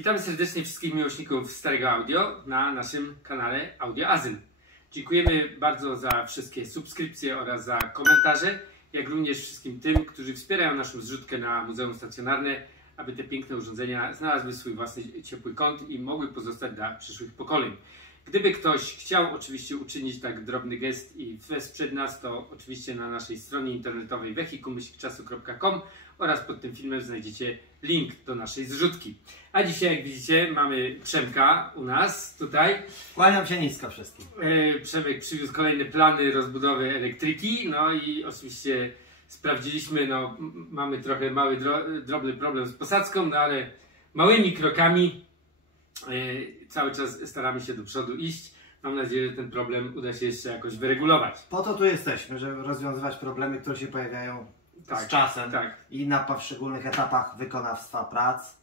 Witamy serdecznie wszystkich miłośników starego audio na naszym kanale Audio Azyl. Dziękujemy bardzo za wszystkie subskrypcje oraz za komentarze, jak również wszystkim tym, którzy wspierają naszą zrzutkę na Muzeum Stacjonarne, aby te piękne urządzenia znalazły swój własny ciepły kąt i mogły pozostać dla przyszłych pokoleń. Gdyby ktoś chciał oczywiście uczynić tak drobny gest i wesprzeć nas, to oczywiście na naszej stronie internetowej wehikuł-czasu.com oraz pod tym filmem znajdziecie link do naszej zrzutki. A dzisiaj, jak widzicie, mamy Przemka u nas tutaj. Kłaniam się nisko wszystkim. Przemek przywiózł kolejne plany rozbudowy elektryki, no i oczywiście sprawdziliśmy, no mamy trochę drobny problem z posadzką, no ale małymi krokami cały czas staramy się do przodu iść. Mam nadzieję, że ten problem uda się jeszcze jakoś wyregulować. Po to tu jesteśmy, żeby rozwiązywać problemy, które się pojawiają z czasem i na poszczególnych etapach wykonawstwa prac.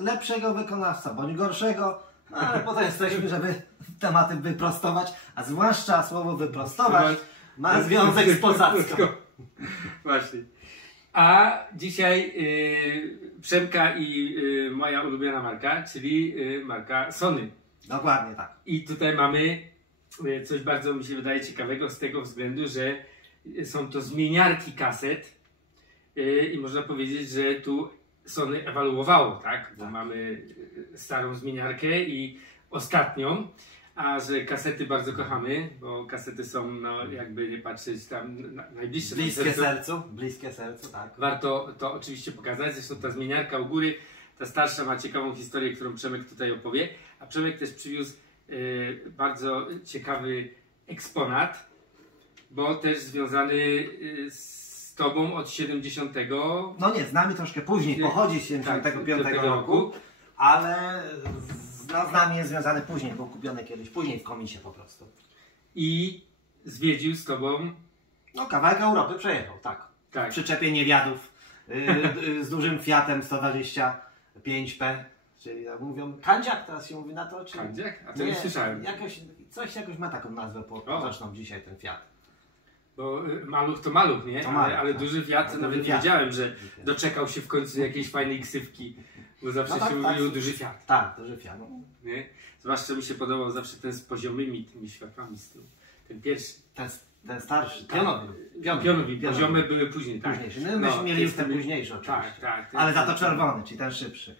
Lepszego wykonawca, bądź gorszego, no, ale po to jesteśmy, żeby tematy wyprostować, a zwłaszcza słowo wyprostować ma związek z posadzką. Właśnie. A dzisiaj Przemka i moja ulubiona marka, czyli marka Sony. Dokładnie tak. I tutaj mamy coś bardzo, mi się wydaje, ciekawego z tego względu, że są to zmieniarki kaset i można powiedzieć, że tu Sony ewaluowało, tak? Bo mamy starą zmieniarkę i ostatnią, a że kasety bardzo kochamy, bo kasety są, no jakby nie patrzeć tam najbliższe. Bliskie sercu, tak. Warto to oczywiście pokazać, zresztą ta zmieniarka u góry, ta starsza ma ciekawą historię, którą Przemek tutaj opowie, a Przemek też przywiózł bardzo ciekawy eksponat, bo też związany z tobą od 70. No nie, z nami troszkę później, pochodzi z 75 roku, ale z nami jest związany później, był kupiony kiedyś później w komisie po prostu. I zwiedził z tobą... No kawałek Europy przejechał, tak. W przyczepie niewiadów z dużym Fiatem 125P, czyli jak mówią Kandziak, teraz się mówi na to, czy... Kandziak? A to nie słyszałem. Jakoś ma taką nazwę potoczną dzisiaj ten Fiat. Bo maluch to maluch, nie? To maluch, ale duży Fiat, nawet nie wiedziałem, że doczekał się w końcu jakiejś fajnej ksywki, bo zawsze się mówiło duży Fiat. Tak, duży Fiat. Nie? Zwłaszcza mi się podobał zawsze ten z poziomymi tymi światłami z tyłu. Ten pierwszy. Ten starszy, pionowi. Poziome były później, tak. Późniejszy. No, myśmy mieli już ten późniejszy oczywiście. Tak. Ale za to czerwony, czyli ten szybszy.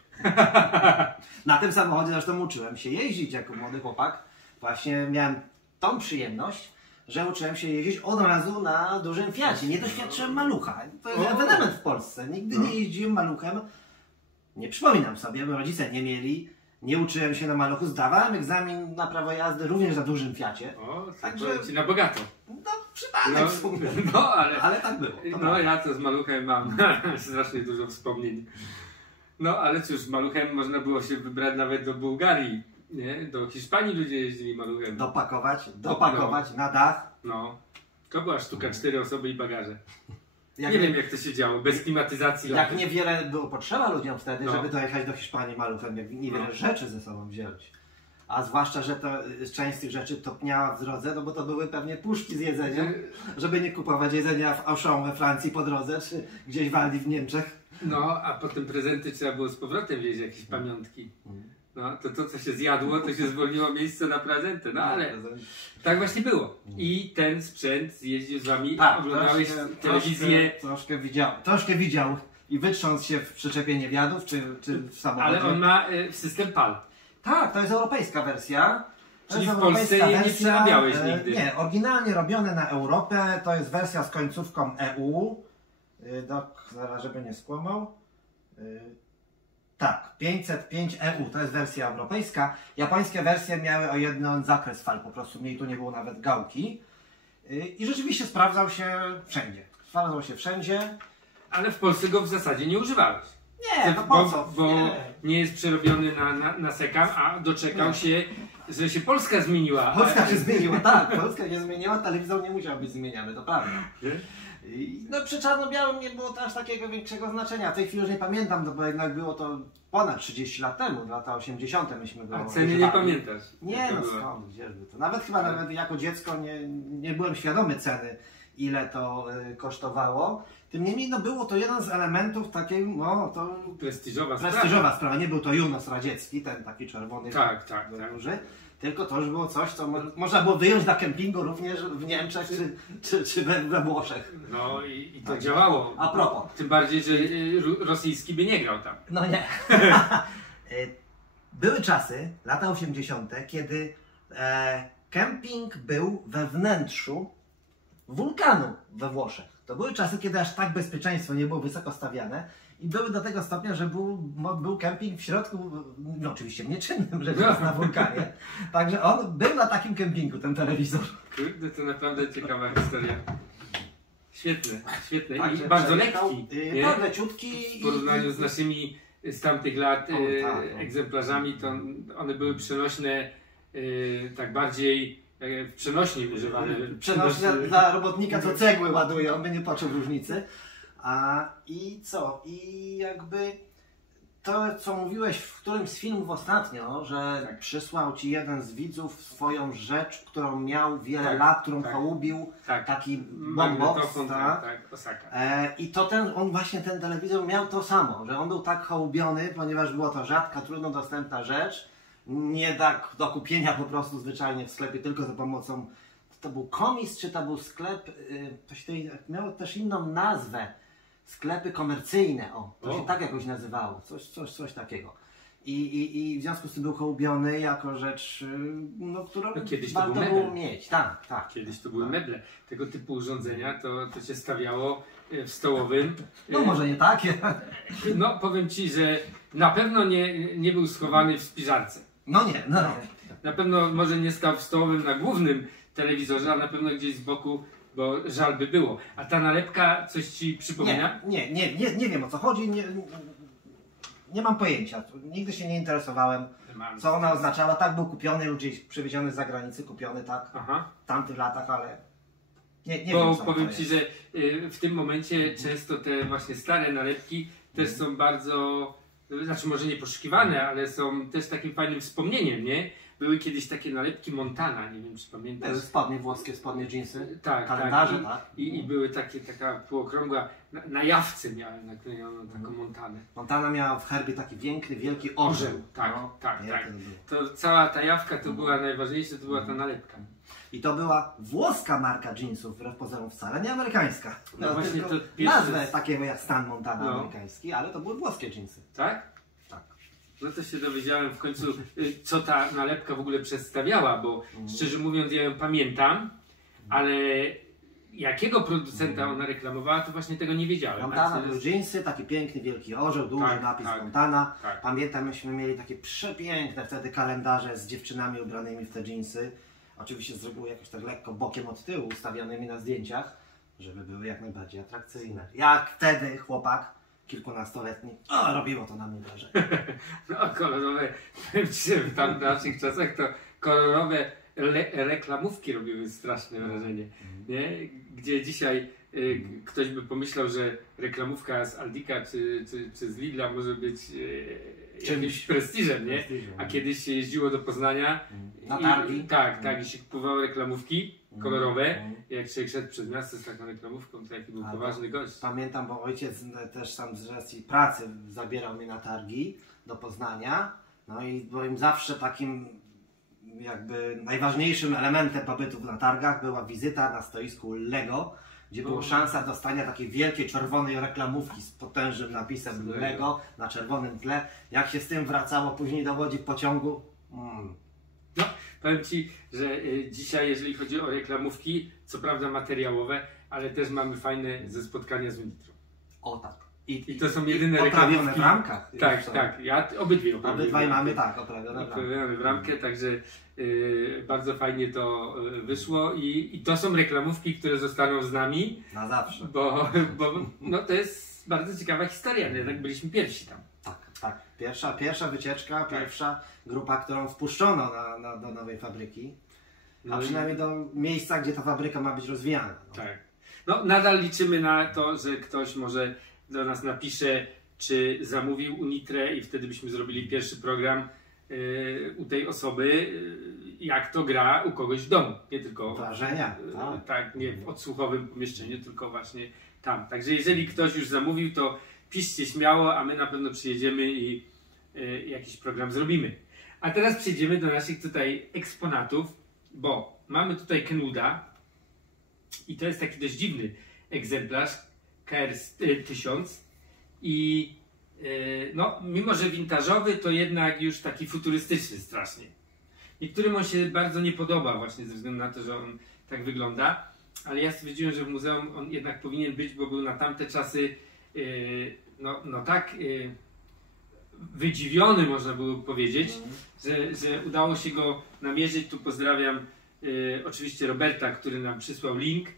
Na tym samochodzie zresztą uczyłem się jeździć jako młody chłopak. Właśnie miałem tą przyjemność, że uczyłem się jeździć od razu na dużym Fiacie. Nie doświadczyłem malucha. To jest ewenement w Polsce. Nigdy nie jeździłem maluchem. Nie przypominam sobie, bo rodzice nie mieli. Nie uczyłem się na maluchu. Zdawałem egzamin na prawo jazdy również na dużym Fiacie. Także ci na bogato. No przypadek w sumie. Ale tak było. Ja to z maluchem mam strasznie dużo wspomnień. No ale cóż, maluchem można było się wybrać nawet do Bułgarii. Nie? Do Hiszpanii ludzie jeździli maluchem. Dopakować na dach. No. To była sztuka, 4 osoby i bagaże. Nie wiem jak to się działo, bez klimatyzacji. Jak niewiele było potrzeba ludziom wtedy, żeby dojechać do Hiszpanii maluchem, jak niewiele rzeczy ze sobą wziąć. A zwłaszcza, że to część z tych rzeczy topniała w drodze, no bo to były pewnie puszki z jedzeniem, żeby nie kupować jedzenia w Auchan we Francji po drodze, czy gdzieś w Aldi w Niemczech. No, a potem prezenty trzeba było z powrotem wziąć, jakieś pamiątki. No, to co się zjadło, to się zwolniło miejsce na prezenty, no ale tak właśnie było. I ten sprzęt zjeździł z wami, oglądałeś telewizję. Troszkę widział i wytrząsł się w przyczepie niewiadów, czy w samochodzie. Ale on ma system PAL. Tak, to jest europejska wersja. Czyli w Polsce nie przerabiałeś nigdy. Nie, oryginalnie robione na Europę, to jest wersja z końcówką EU. Zaraz, żeby nie skłamał. Tak, 505 EU to jest wersja europejska. Japońskie wersje miały o jeden zakres fal, po prostu tu nie było nawet gałki. I rzeczywiście sprawdzał się wszędzie. Ale w Polsce go w zasadzie nie używałeś. Nie, no po co? Bo nie jest przerobiony na sekam, a doczekał się, że się Polska zmieniła. Polska się zmieniła, tak. Polska się zmieniła, telewizor nie musiał być zmieniany, to prawda. No przy czarno-białym nie było to aż takiego większego znaczenia. W tej chwili już nie pamiętam, bo jednak było to ponad 30 lat temu, lata 80. myśmy go używali. A ceny nie pamiętasz? Nie, no skąd, gdzieżby to. Nawet jako dziecko nie byłem świadomy ceny, ile to kosztowało. Tym niemniej no, było to jeden z elementów takiej, no to prestiżowa sprawa. Nie był to Junos Radziecki, ten taki czerwony, tak. duży, tylko to już było coś, co można było wyjąć na kempingu również w Niemczech czy we Włoszech. No i to działało. A propos. Tym bardziej, że rosyjski by nie grał tam. No nie. Były czasy, lata 80., kiedy kemping był we wnętrzu wulkanu we Włoszech. To były czasy, kiedy aż tak bezpieczeństwo nie było wysoko stawiane i były do tego stopnia, że był kemping w środku, no oczywiście w nieczynnym, rzecz biorąc, na wulkanie. Także on był na takim kempingu, ten telewizor. Kurde, to naprawdę ciekawa historia. Świetne. Także I bardzo lekki. Tak, leciutki. W porównaniu z naszymi z tamtych lat egzemplarzami, to one były przenośne, tak bardziej w przenośni używane. Przenośne dla robotnika, co cegły ładuje, on by nie poczuł różnicy. I jakby to, co mówiłeś w którymś z filmów ostatnio, że przysłał ci jeden z widzów swoją rzecz, którą miał wiele lat, którą hołubił, taki boombox, Osaka. I to on właśnie ten telewizor miał to samo, że on był tak hołubiony, ponieważ było to rzadka, trudno dostępna rzecz, nie do kupienia po prostu zwyczajnie w sklepie, tylko za pomocą, to był komis, czy to był sklep, to się miało też inną nazwę. Sklepy komercyjne, to się tak jakoś nazywało, coś takiego. I w związku z tym był hołubiony jako rzecz, którą warto było mieć. Tak. Kiedyś to były meble. Tego typu urządzenia to się stawiało w stołowym. No może nie takie. No powiem Ci, że na pewno nie był schowany w spiżarce. No nie. Na pewno może nie stał w stołowym na głównym telewizorze, a na pewno gdzieś z boku, bo żal by było. A ta nalepka coś Ci przypomina? Nie wiem o co chodzi, nie mam pojęcia. Nigdy się nie interesowałem, co ona oznaczała. Tak, był kupiony, gdzieś przywieziony z zagranicy, kupiony w tamtych latach, ale nie wiem co powiem Ci, że w tym momencie często te właśnie stare nalepki też są bardzo, znaczy może nie poszukiwane, ale są też takim fajnym wspomnieniem, nie? Były kiedyś takie nalepki Montana, nie wiem czy pamiętasz. Spodnie włoskie, spodnie dżinsy, tak, kalendarze, I były taka półokrągła, na jawce miałem naklejoną taką Montanę. Montana miała w herbie taki wielki orzeł. Tak. To cała ta jawka to była najważniejsza, to była ta nalepka. I to była włoska marka jeansów, wbrew pozorom wcale nie amerykańska. No właśnie to nazwę takiego jak Stan Montana amerykański, ale to były włoskie jeansy. Tak? No to się dowiedziałem w końcu, co ta nalepka w ogóle przedstawiała, bo szczerze mówiąc ja ją pamiętam, ale jakiego producenta ona reklamowała, to właśnie tego nie wiedziałem. Montana były jeansy, taki piękny, wielki orzeł, duży napis Montana. Pamiętam, myśmy mieli takie przepiękne wtedy kalendarze z dziewczynami ubranymi w te jeansy. Oczywiście z reguły jakoś tak lekko bokiem od tyłu, ustawionymi na zdjęciach, żeby były jak najbardziej atrakcyjne. Jak wtedy chłopak kilkunastoletni, robiło to na mnie wrażenie. No kolorowe, w tam naszych czasach to kolorowe reklamówki robiły straszne wrażenie. Nie? Gdzie dzisiaj ktoś by pomyślał, że reklamówka z Aldika czy z Lidla może być czymś prestiżem, nie? A kiedyś się jeździło do Poznania na targi. I się kupowało reklamówki kolorowe. Jak się szedł przez miasto z taką reklamówką, to jaki był poważny gość. Pamiętam, bo ojciec też tam z racji pracy zabierał mnie na targi do Poznania. No i byłem zawsze takim jakby najważniejszym elementem pobytu na targach była wizyta na stoisku Lego, gdzie była szansa dostania takiej wielkiej czerwonej reklamówki z potężnym napisem Lego na czerwonym tle. Jak się z tym wracało później do Łodzi w pociągu? No, powiem Ci, że dzisiaj jeżeli chodzi o reklamówki, co prawda materiałowe, ale też mamy fajne ze spotkania z Unitrą. O tak. I to są jedyne reklamówki. Oprawione w ramkach. Tak. Ja obydwie Obydwaj mamy oprawione w ramkę, także bardzo fajnie to wyszło i to są reklamówki, które zostaną z nami. Na zawsze. Bo no, to jest bardzo ciekawa historia, jednak byliśmy pierwsi tam. Tak. Pierwsza wycieczka, pierwsza grupa, którą wpuszczono do nowej fabryki. A przynajmniej do miejsca, gdzie ta fabryka ma być rozwijana. Tak. No nadal liczymy na to, że ktoś może do nas napisze, czy zamówił Unitrę i wtedy byśmy zrobili pierwszy program u tej osoby, jak to gra u kogoś w domu. Nie tylko wrażenia. nie w odsłuchowym pomieszczeniu, tylko właśnie tam. Także jeżeli ktoś już zamówił, to piszcie śmiało, a my na pewno przyjedziemy i jakiś program zrobimy. A teraz przejdziemy do naszych tutaj eksponatów, bo mamy tutaj Kenwooda i to jest taki dość dziwny egzemplarz KR1000 i no, mimo że vintażowy, to jednak już taki futurystyczny strasznie. Niektórym on się bardzo nie podoba właśnie ze względu na to, że on tak wygląda, ale ja stwierdziłem, że w muzeum on jednak powinien być, bo był na tamte czasy no tak wydziwiony, można było powiedzieć, że udało się go namierzyć. Tu pozdrawiam oczywiście Roberta, który nam przysłał link,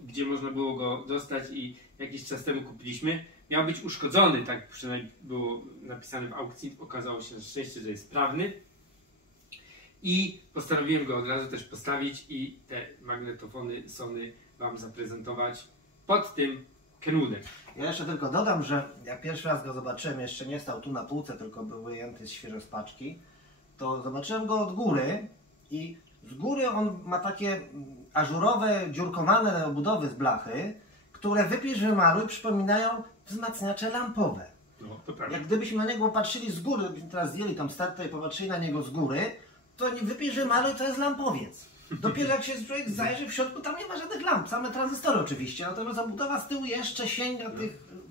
gdzie można było go dostać i jakiś czas temu kupiliśmy. Miał być uszkodzony, tak przynajmniej było napisane w aukcji. Okazało się na szczęście, że jest sprawny. I postanowiłem go od razu też postawić i te magnetofony Sony Wam zaprezentować pod tym Kenwoodem. Ja jeszcze tylko dodam, że jak pierwszy raz go zobaczyłem, jeszcze nie stał tu na półce, tylko był wyjęty świeżo z paczki, to zobaczyłem go od góry i z góry on ma takie ażurowe, dziurkowane obudowy z blachy, które wypisz wymaluj przypominają wzmacniacze lampowe. No, to prawda. Jak gdybyśmy na niego patrzyli z góry, gdybyśmy teraz zdjęli tą stertę i popatrzyli na niego z góry, to nie wypisz wymaluj, to jest lampowiec. Dopiero jak się człowiek zajrzy w środku, tam nie ma żadnych lamp, same tranzystory oczywiście, natomiast zabudowa z tyłu jeszcze sięga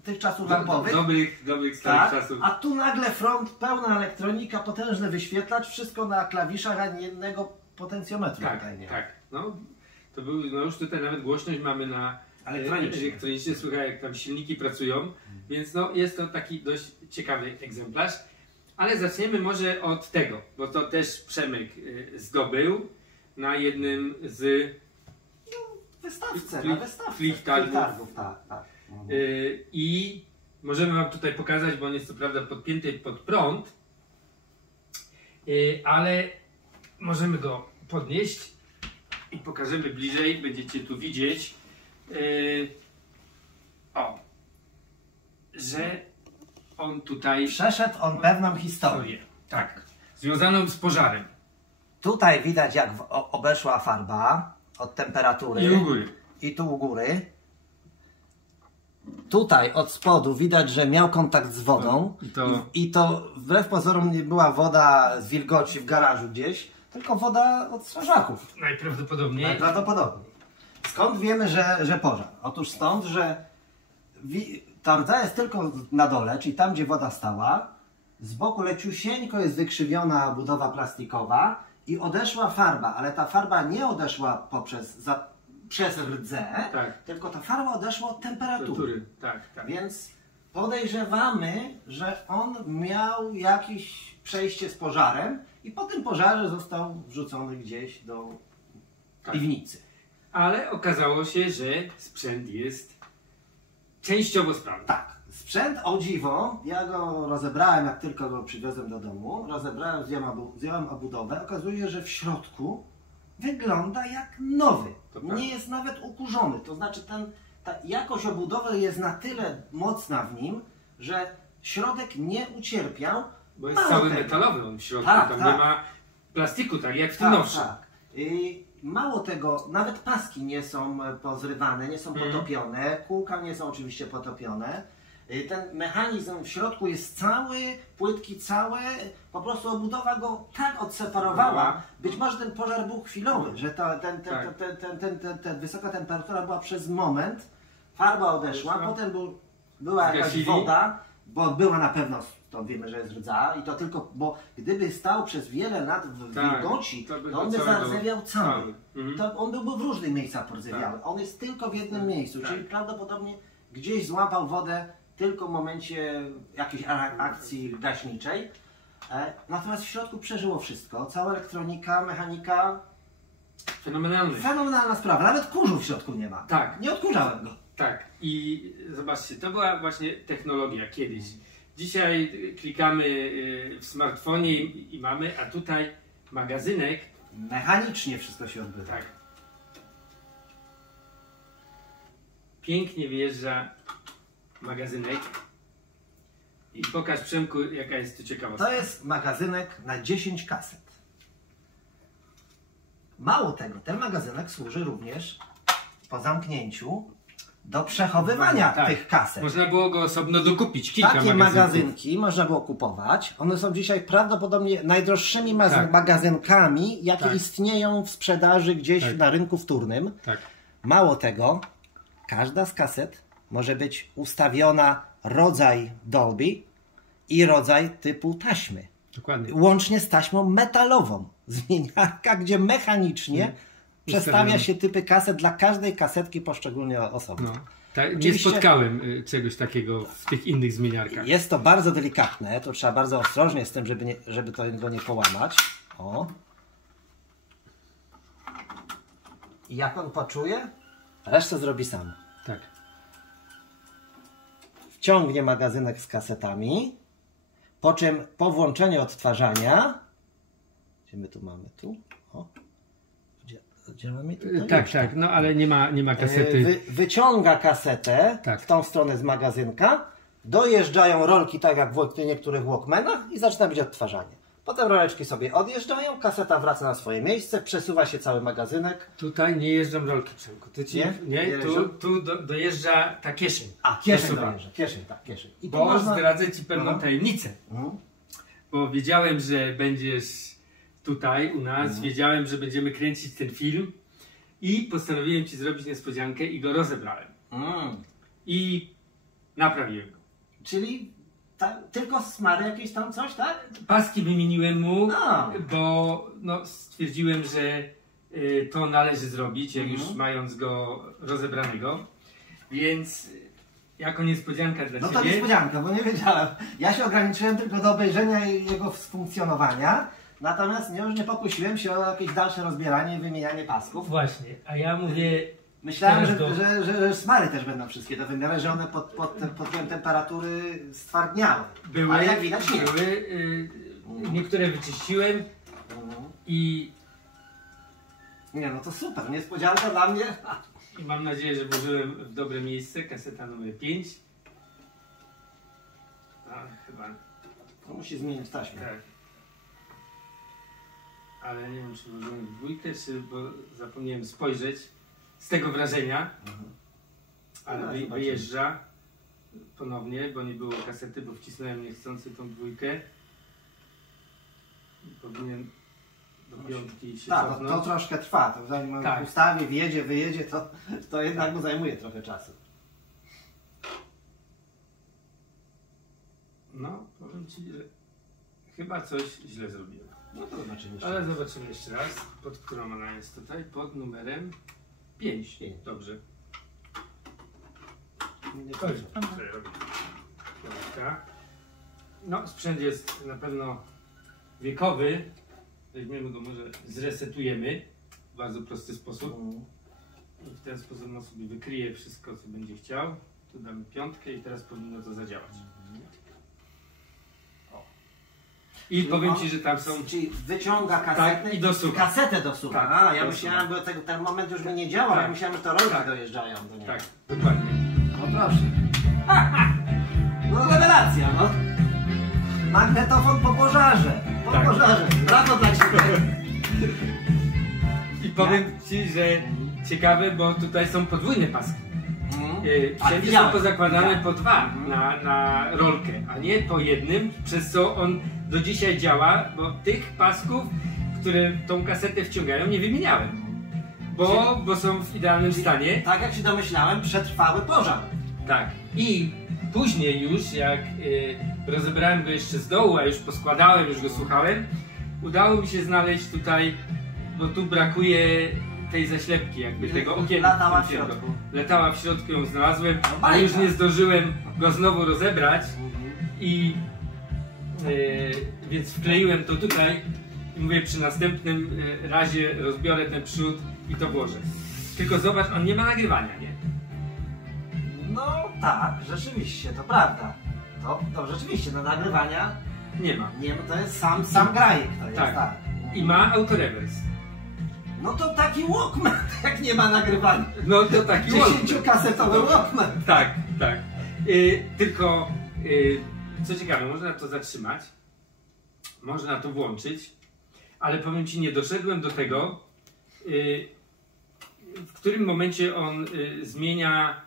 tych czasów lampowych. Dobrych starych czasów. A tu nagle front, pełna elektronika, potężny wyświetlacz, wszystko na klawiszach, ani jednego potencjometru. Tak. No, to był, no już tutaj nawet głośność mamy na elektronicznie, słychać jak tam silniki pracują, więc no jest to taki dość ciekawy egzemplarz. Ale zaczniemy może od tego, bo to też Przemek zdobył na jednym z na wystawce flip targów. Tak. I możemy Wam tutaj pokazać, bo on jest co prawda podpięty pod prąd, ale możemy go podnieść i pokażemy bliżej, będziecie tu widzieć, że on tutaj przeszedł pewną historię. Tak, związaną z pożarem. Tutaj widać, jak obeszła farba od temperatury. I u góry. I tu u góry. Tutaj od spodu widać, że miał kontakt z wodą. I to wbrew pozorom nie była woda z wilgoci w garażu gdzieś, tylko woda od strażaków. Najprawdopodobniej. Skąd wiemy, że pożar? Otóż stąd, że ta rdza jest tylko na dole, czyli tam, gdzie woda stała. Z boku leciusieńko jest wykrzywiona budowa plastikowa i odeszła farba, ale ta farba nie odeszła przez rdzę, tylko ta farba odeszła od temperatury. Tak. Więc podejrzewamy, że on miał jakieś przejście z pożarem i po tym pożarze został wrzucony gdzieś do piwnicy. Ale okazało się, że sprzęt jest częściowo sprawny. Tak. Sprzęt, o dziwo, ja go rozebrałem, jak tylko go przywiozłem do domu, zdjąłem obudowę, okazuje się, że w środku wygląda jak nowy. Nie jest nawet ukurzony, to znaczy ta jakość obudowy jest na tyle mocna w nim, że środek nie ucierpiał. Bo jest cały metalowy on w środku, tam nie ma plastiku, tak jak w tym nowszym. Mało tego, nawet paski nie są pozrywane, nie są potopione, kółka nie są oczywiście potopione. Ten mechanizm w środku jest cały, płytki całe, po prostu obudowa go tak odseparowała. Być może ten pożar był chwilowy, że ta wysoka temperatura była przez moment, farba odeszła, potem była jakaś woda, bo była na pewno, to wiemy, że jest rdza i to tylko, bo gdyby stał przez wiele lat w wilgoci, to on by zardzewiał cały. To on byłby w różnych miejscach pordzewiały. On jest tylko w jednym miejscu, czyli prawdopodobnie gdzieś złapał wodę tylko w momencie jakiejś akcji gaśniczej. Natomiast w środku przeżyło wszystko. Cała elektronika, mechanika. Fenomenalna sprawa. Nawet kurzu w środku nie ma. Tak. Nie odkurzałem go. Tak. I zobaczcie, to była właśnie technologia kiedyś. Dzisiaj klikamy w smartfonie i mamy, a tutaj magazynek. Mechanicznie wszystko się odbywa. Tak. Pięknie wyjeżdża magazynek. I pokaż, Przemku, jaka jest to ciekawostka. To jest magazynek na 10 kaset. Mało tego, ten magazynek służy również po zamknięciu do przechowywania Tak. tych kaset. Można było go osobno dokupić, kilka Takie magazynków. magazynki można było kupować. One są dzisiaj prawdopodobnie najdroższymi Tak. magazynkami, jakie Tak. istnieją w sprzedaży gdzieś Tak. na rynku wtórnym. Tak. Mało tego, każda z kaset może być ustawiona rodzaj Dolby i rodzaj typu taśmy. Dokładnie. Łącznie z taśmą metalową. Zmieniarka, gdzie mechanicznie przestawia Ustawiam. się typy kaset dla każdej kasetki poszczególnie osobno. No. Tak, nie Oczywiście- spotkałem czegoś takiego w tych innych zmieniarkach. Jest to bardzo delikatne, to trzeba bardzo ostrożnie z tym, żeby tego nie połamać. O. I jak on poczuje, resztę zrobi sam. Tak. Wciągnie magazynek z kasetami, po czym po włączeniu odtwarzania, gdzie my tu mamy? Tu? O. Gdzie mamy tutaj? Tak, tak, no ale nie ma kasety. Wyciąga kasetę Tak. w tą stronę z magazynka, dojeżdżają rolki tak jak w niektórych Walkmanach i zaczyna być odtwarzanie. Potem roleczki sobie odjeżdżają, kaseta wraca na swoje miejsce, przesuwa się cały magazynek. Tutaj nie jeżdżą rolki, Przemku. Tu Nie? Nie jeżdżą? tu dojeżdża ta kieszeń. A, kieszeń Przesuwa. dojeżdża, kieszeń, tak, kieszeń. I tu Bo można... zdradzę Ci pewną Mhm. tajemnicę. Mhm. Bo wiedziałem, że będziesz tutaj u nas, Mhm. wiedziałem, że będziemy kręcić ten film i postanowiłem Ci zrobić niespodziankę i go rozebrałem. I naprawiłem go. Czyli tylko smary jakieś tam coś, tak? Paski wymieniłem mu, A. bo no, stwierdziłem, że to należy zrobić, jak Mhm. już mając go rozebranego. Więc jako niespodzianka dla No to Ciebie. niespodzianka, bo nie wiedziałem. Ja się ograniczyłem tylko do obejrzenia jego funkcjonowania, natomiast już nie pokusiłem się o jakieś dalsze rozbieranie i wymienianie pasków. Właśnie, a ja mówię, Myślałem, Teraz że smary też będą wszystkie do wymiany, że one pod wpływem temperatury stwardniały. Ale jak widać nie. niektóre wyczyściłem i Nie, no to super, niespodzianka dla mnie. mam nadzieję, że włożyłem w dobre miejsce. Kaseta numer 5. A, chyba To musi zmienić taśmę. tak. Ale nie wiem, czy włożyłem w dwójkę, czy bo zapomniałem spojrzeć z tego wrażenia. Ale No, zobaczymy. wyjeżdża ponownie, bo nie było kasety, bo wcisnąłem niechcący tą dwójkę. Powinien do piątki się Tak, cofnąć. to troszkę trwa. To zanim on Tak. ustawi, wjedzie, wyjedzie, to jednak mu zajmuje trochę czasu. No, powiem Ci, że chyba coś źle zrobiłem. No to zobaczymy jeszcze. Ale zobaczymy jeszcze raz, pod którą ona jest tutaj, pod numerem 5. Pięć. Dobrze. Nie Chodź, wiem. co ja robię? Piątka. No, sprzęt jest na pewno wiekowy. Weźmiemy go, może zresetujemy w bardzo prosty sposób. I w ten sposób on sobie wykryje wszystko, co będzie chciał. Tu damy piątkę i teraz powinno to zadziałać. O. I powiem Ci, że tam są... Czyli wyciąga kasetę Tak, i dosuwa. Kasetę dosuwa. Tak, A, ja dosuwa. myślałem, bo ten moment już mi nie działał, Tak. ja myślałem, że to rolki Tak. dojeżdżają do niego. Tak, dokładnie. No proszę. No rewelacja, no. Magnetofon po pożarze. Po Tak. pożarze. Brawo dla Ciebie. I powiem Ci, że ciekawe, bo tutaj są podwójne paski. A, Wszędzie są widziałem. pozakładane Widziałem. po dwa na rolkę, a nie po jednym, przez co on do dzisiaj działa, bo tych pasków, które tą kasetę wciągają, nie wymieniałem. Bo są w idealnym stanie. Tak jak się domyślałem, przetrwały pożar. Tak. I później już, jak rozebrałem go jeszcze z dołu, a już poskładałem, już go słuchałem, udało mi się znaleźć tutaj, bo tu brakuje tej zaślepki, jakby tego okienka. Latała w środku. Latała w środku, ją znalazłem, No ale bajka. już nie zdążyłem go znowu rozebrać i więc wkleiłem to tutaj i mówię, przy następnym razie rozbiorę ten przód i to włożę. Tylko zobacz, on nie ma nagrywania, nie? No tak, rzeczywiście, to prawda. To rzeczywiście, do nagrywania Nie ma. nie, bo to jest sam grajek. To jest, Tak. tak. I ma autorewers. No to taki Walkman, jak nie ma nagrywania. No to taki 10-kasetowy Walkman. Tak, tak. Tylko, co ciekawe, można to zatrzymać, można to włączyć, ale powiem Ci, nie doszedłem do tego, w którym momencie on zmienia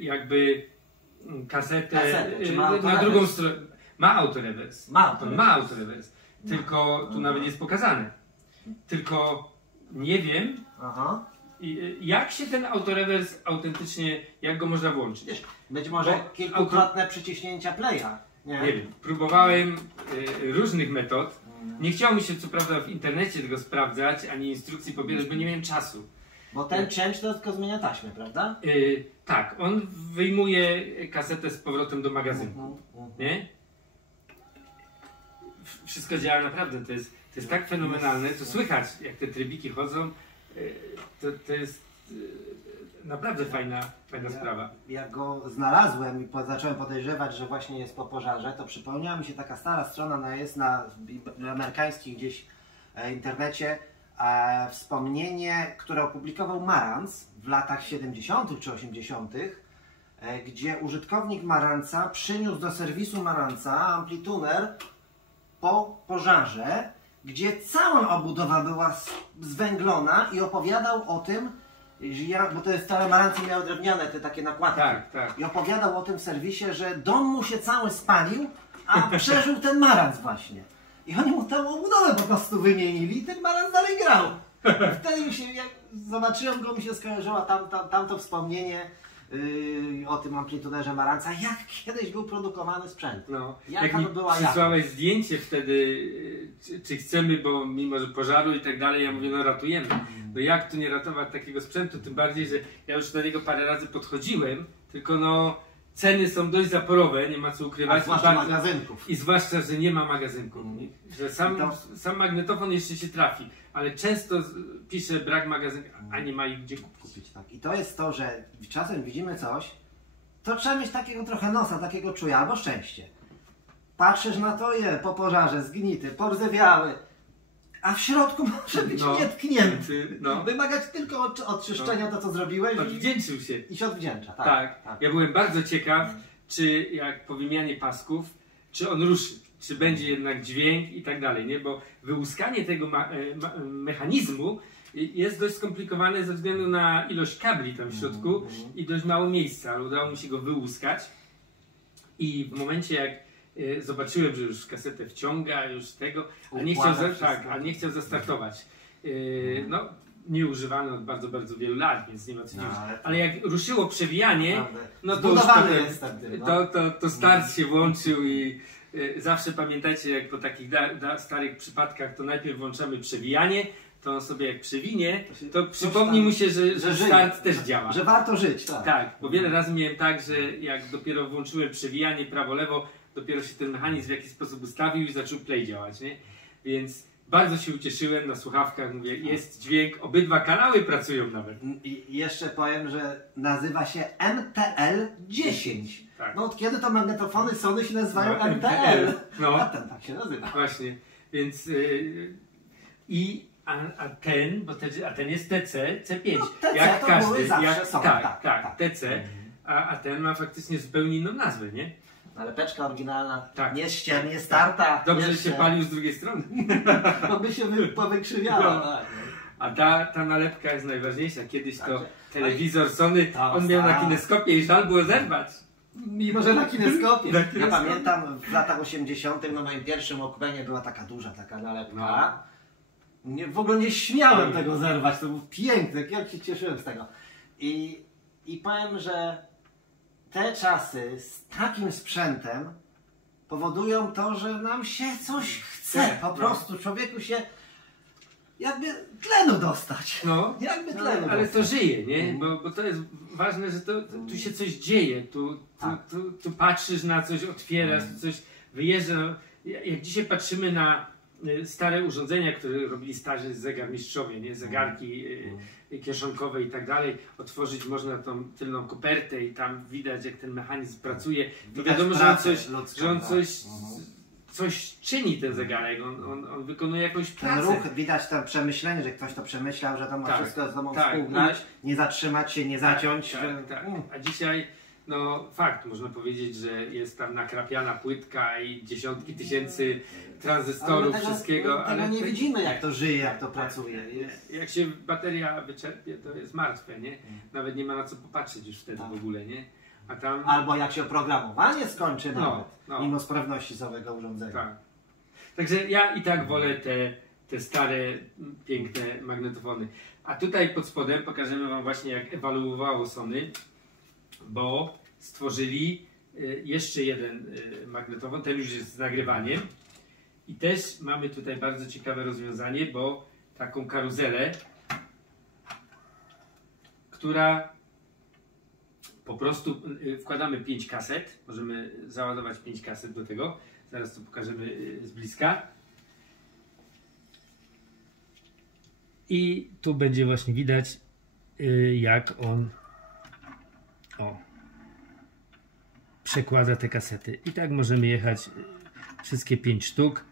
jakby kasetę czy ma na autorewers? drugą stronę. Ma autorewers. Ma autorewers. Tylko tu nawet jest pokazane. Tylko nie wiem, Aha. jak się ten autorewers autentycznie, jak go można włączyć. Wiesz, być może kilkukrotne przyciśnięcia playa. Nie wiem, próbowałem różnych metod. Nie chciało mi się co prawda w internecie tego sprawdzać, ani instrukcji pobierać, bo nie miałem czasu. Bo ten change to tylko zmienia taśmę, prawda? Tak, on wyjmuje kasetę z powrotem do magazynu. Nie? Wszystko działa naprawdę, to jest tak fenomenalne, to słychać jak te trybiki chodzą, to jest naprawdę fajna sprawa. Jak go znalazłem i zacząłem podejrzewać, że właśnie jest po pożarze, to przypomniała mi się taka stara strona, jest na amerykańskim gdzieś internecie, wspomnienie, które opublikował Marantz w latach 70. czy 80., gdzie użytkownik Marantza przyniósł do serwisu Marantza amplituner po pożarze, gdzie cała obudowa była zwęglona i opowiadał o tym, bo to jest całe Marantzy miały drewniane te takie nakładki. Tak. I opowiadał o tym w serwisie, że dom mu się cały spalił, a przeżył ten Marantz właśnie. I oni mu tę obudowę po prostu wymienili i ten Marantz dalej grał. Wtedy mi się, jak zobaczyłem go, mi się skojarzyło tamto wspomnienie o tym amplituderze Marantza, jak kiedyś był produkowany sprzęt. No. Jaka Jak mi to była przysłałeś zdjęcie wtedy, czy chcemy, bo mimo że pożaru i tak dalej, ja mówię, no ratujemy. No jak tu nie ratować takiego sprzętu, tym bardziej, że ja już do niego parę razy podchodziłem, tylko no ceny są dość zaporowe, nie ma co ukrywać. Zwłaszcza magazynków. I zwłaszcza, że nie ma magazynków. Że sam magnetofon jeszcze się trafi, ale często pisze brak magazynków, a nie ma ich gdzie kupić. Tak. I to jest to, że czasem widzimy coś, to trzeba mieć takiego trochę nosa, takiego czuja, albo szczęście. Patrzysz na to, po pożarze, zgnity, porzewiały, a w środku może być nietknięty. No. Wymagać tylko odczyszczenia to, co zrobiłeś odwdzięczył się. I się odwdzięcza. Tak. Ja byłem bardzo ciekaw, czy jak po wymianie pasków, czy on ruszy, czy będzie jednak dźwięk i tak dalej, nie? Bo wyłuskanie tego mechanizmu jest dość skomplikowane ze względu na ilość kabli tam w środku i dość mało miejsca, ale udało mi się go wyłuskać i w momencie jak zobaczyłem, że już kasetę wciąga, już tego, ale nie chciał zastartować. No, nieużywany od bardzo, bardzo wielu lat, więc nie ma co dziwić. Ale jak ruszyło przewijanie, no to już to start się włączył i zawsze pamiętajcie, jak po takich starych przypadkach, to najpierw włączamy przewijanie, to on sobie jak przewinie, to przypomni mu się, że start też działa. Że warto żyć, tak. Tak, bo wiele razy miałem tak, że jak dopiero włączyłem przewijanie prawo-lewo, dopiero się ten mechanizm w jakiś sposób ustawił i zaczął play działać, nie? Więc bardzo się ucieszyłem na słuchawkach, mówię, jest dźwięk, obydwa kanały pracują nawet. I jeszcze powiem, że nazywa się MTL-10. Tak. No od kiedy to magnetofony Sony się nazywają MTL? No. A ten tak się nazywa. Właśnie, więc a ten jest TC, C5. No, TC jak to każdy, były zawsze są. Tak, TC, a ten ma faktycznie zupełnie inną nazwę, nie? Ale teczka oryginalna, tak. nie ściemnie, starta. Dobrze, że się palił z drugiej strony. To by się powykrzywiała. No. A ta nalepka jest najważniejsza. Kiedyś to telewizor Sony, on miał na kineskopie i żal było zerwać. Mimo, że na kineskopie. Ja pamiętam w latach 80. na moim pierwszym Walkmanie była taka duża taka nalepka. W ogóle nie śmiałem tego zerwać, to było piękne, jak się cieszyłem z tego. I powiem, że te czasy z takim sprzętem powodują to, że nam się coś chce. Po prostu człowieku się jakby tlenu dostać. No, jakby tlenu ale dostać. to żyje, nie? Bo to jest ważne, że tu się coś dzieje. Tu patrzysz na coś, otwierasz, coś wyjeżdża. Jak dzisiaj patrzymy na stare urządzenia, które robili starzy zegarmistrzowie, nie? Zegarki kieszonkowe i tak dalej, otworzyć można tą tylną kopertę i tam widać, jak ten mechanizm pracuje. To wiadomo, że on coś czyni, ten zegarek, on wykonuje jakąś pracę. Ten ruch, widać to przemyślenie, że ktoś to przemyślał, że to ma wszystko ze sobą współgrać, nie zatrzymać się, nie zaciąć. Tak. A dzisiaj, no fakt, można powiedzieć, że jest tam nakrapiana płytka i dziesiątki tysięcy tranzystorów, wszystkiego. Tego nie to- widzimy, jak to żyje, jak to pracuje. Jak się bateria wyczerpie, to jest martwe, nie? Nawet nie ma na co popatrzeć już wtedy w ogóle, nie? A tam... Albo jak się oprogramowanie skończy No, nawet, mimo sprawności całego urządzenia. Tak. Także ja i tak wolę te stare, piękne magnetofony. A tutaj pod spodem pokażemy Wam właśnie, jak ewaluowało Sony, bo stworzyli jeszcze jeden magnetofon, ten już jest z nagrywaniem. I też mamy tutaj bardzo ciekawe rozwiązanie, bo taką karuzelę, która po prostu wkładamy 5 kaset, możemy załadować 5 kaset do tego, zaraz to pokażemy z bliska. I tu będzie właśnie widać, jak on przekłada te kasety. I tak możemy jechać wszystkie 5 sztuk.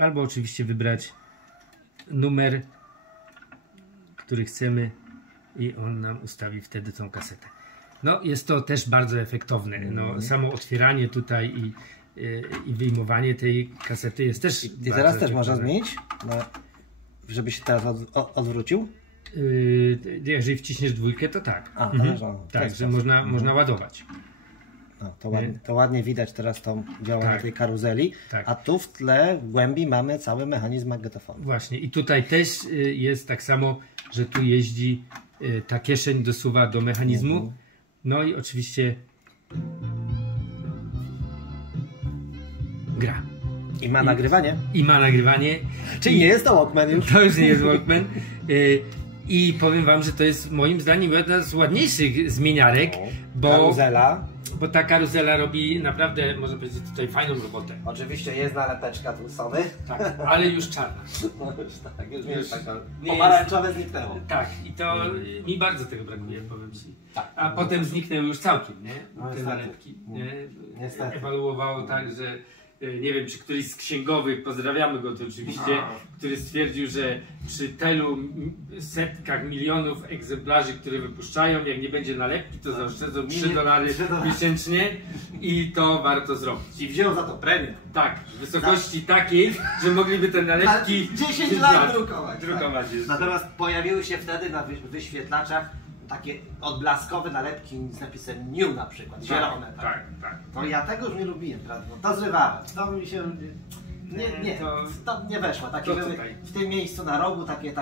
Albo oczywiście wybrać numer, który chcemy i on nam ustawi wtedy tą kasetę. No jest to też bardzo efektowne. No, samo otwieranie tutaj i wyjmowanie tej kasety jest też I bardzo teraz też można efektowne. zmienić, żeby się teraz odwrócił. Jeżeli wciśniesz dwójkę, to tak. A, Tak, że można ładować. No, to ładnie widać teraz to działanie Tak. tej karuzeli, Tak. a tu w tle, w głębi mamy cały mechanizm magnetofonu. Właśnie i tutaj też jest tak samo, że tu jeździ ta kieszeń dosuwa do mechanizmu. No i oczywiście gra. I ma nagrywanie. I ma nagrywanie. Czyli nie jest to Walkman już. To już nie jest Walkman. I powiem Wam, że to jest moim zdaniem jedna z ładniejszych zmieniarek, Karuzela. bo ta karuzela robi naprawdę, można powiedzieć, tutaj fajną robotę. Oczywiście jest nalepeczka tu Sony. Tak, ale już czarna. No już tak, już nie jest taka. nie Pomarańczowe zniknęło. Tak, i to mi bardzo tego brakuje, powiem Ci. Tak. A potem zniknęły już całkiem, nie? No, Te niestety. nalepki. Nie? Niestety. Ewaluowało tak, że nie wiem, czy któryś z księgowych, pozdrawiamy go to oczywiście, który stwierdził, że przy tylu setkach milionów egzemplarzy, które wypuszczają, jak nie będzie nalepki, to zaoszczędzą $3 miesięcznie i to warto zrobić. I wziął za to premię. Tak, w wysokości takiej, że mogliby te nalepki 10 lat drukować. jest. Natomiast pojawiły się wtedy na wyświetlaczach takie odblaskowe nalepki z napisem New na przykład, zielone. Tak, tak. To ja tego już nie lubiłem, prawda? To zrywałem. To mi się... Nie, to nie weszło. Takie to były tutaj. w tym miejscu na rogu, takie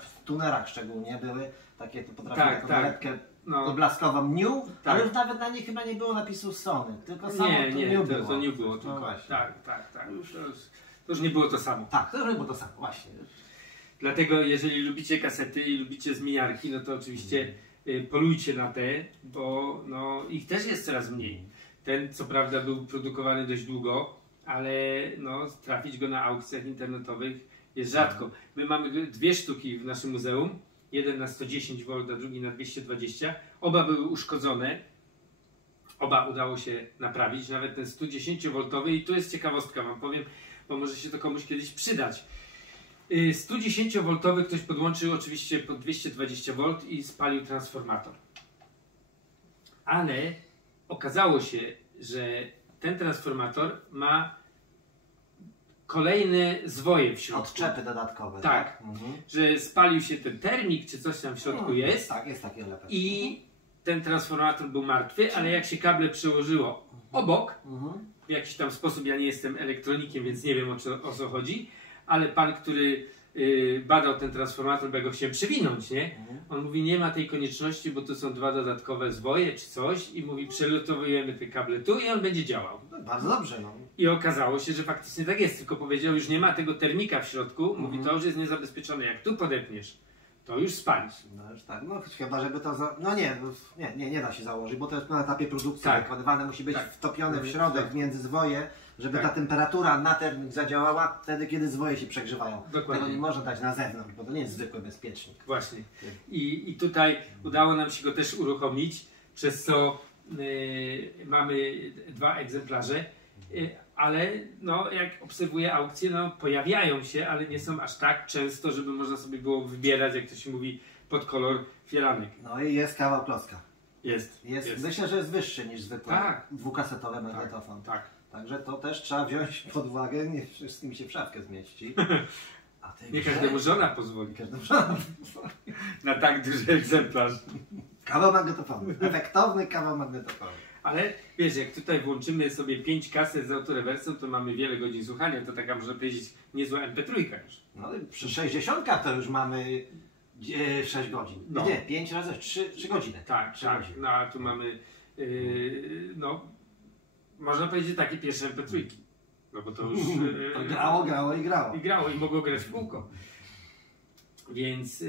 w tunerach szczególnie były, takie to potrafiły taką nalepkę odblaskową New, ale już nawet na niej chyba nie było napisu Sony, tylko samo Nie, New było. to nie było. Tylko, właśnie. Tak. To już nie było to samo. Tak, to już nie było to samo, właśnie. Dlatego jeżeli lubicie kasety i lubicie zmieniarki, no to oczywiście polujcie na te, bo no, ich też jest coraz mniej. Ten co prawda był produkowany dość długo, ale no, trafić go na aukcjach internetowych jest rzadko. My mamy 2 sztuki w naszym muzeum, jeden na 110 V, a drugi na 220. Oba były uszkodzone, oba udało się naprawić, nawet ten 110V i tu jest ciekawostka, wam powiem, bo może się to komuś kiedyś przydać. 110V ktoś podłączył oczywiście pod 220V i spalił transformator. Ale okazało się, że ten transformator ma kolejne zwoje w środku. Odczepy dodatkowe. Tak, że spalił się ten termik, czy coś tam w środku jest. Tak, jest taki element. I ten transformator był martwy, ale jak się kable przełożyło obok, w jakiś tam sposób, ja nie jestem elektronikiem, więc nie wiem o co chodzi, ale pan, który badał ten transformator, bo ja go chciałem przewinąć, nie? On mówi, nie ma tej konieczności, bo tu są 2 dodatkowe zwoje czy coś i mówi, przelutowujemy te kable tu i on będzie działał. No, bardzo dobrze, no. I okazało się, że faktycznie tak jest, tylko powiedział, już nie ma tego termika w środku, mówi, to już jest niezabezpieczone, jak tu podepniesz, to już spalisz. No już tak, no chyba żeby to... No nie da się założyć, bo to jest na etapie produkcji Tak. wykonywane, musi być Tak. wtopione w środek między zwoje, żeby ta temperatura na termik zadziałała wtedy, kiedy zwoje się przegrzewają. Dokładnie. Tego nie można dać na zewnątrz, bo to nie jest zwykły bezpiecznik. Właśnie. I tutaj udało nam się go też uruchomić, przez co mamy 2 egzemplarze, ale no, jak obserwuję aukcje, no, pojawiają się, ale nie są aż tak często, żeby można sobie było wybierać, jak to się mówi, pod kolor fieranek. No i jest kawał klocka. Jest. Myślę, że jest wyższy niż zwykły Tak. dwukasetowy magnetofon. Tak. Także to też trzeba wziąć pod uwagę, nie wszystkim się w szafkę zmieści. A Nie każdemu żona pozwoli. Każdemu żona Na tak duży egzemplarz. Kawał magnetofonu. Efektowny kawał magnetofonu. Ale wiesz, jak tutaj włączymy sobie 5 kaset z autorewersją, to mamy wiele godzin słuchania. To taka, można powiedzieć, niezła MP3 już. No i przy 60 to już mamy 6 godzin. No. Nie, 5 razy 3 godziny. Tak, 3 tak. godziny. No a tu mamy, no, można powiedzieć takie pierwsze MP3. No bo to już... To grało i grało. I grało i mogło grać w kółko. Więc,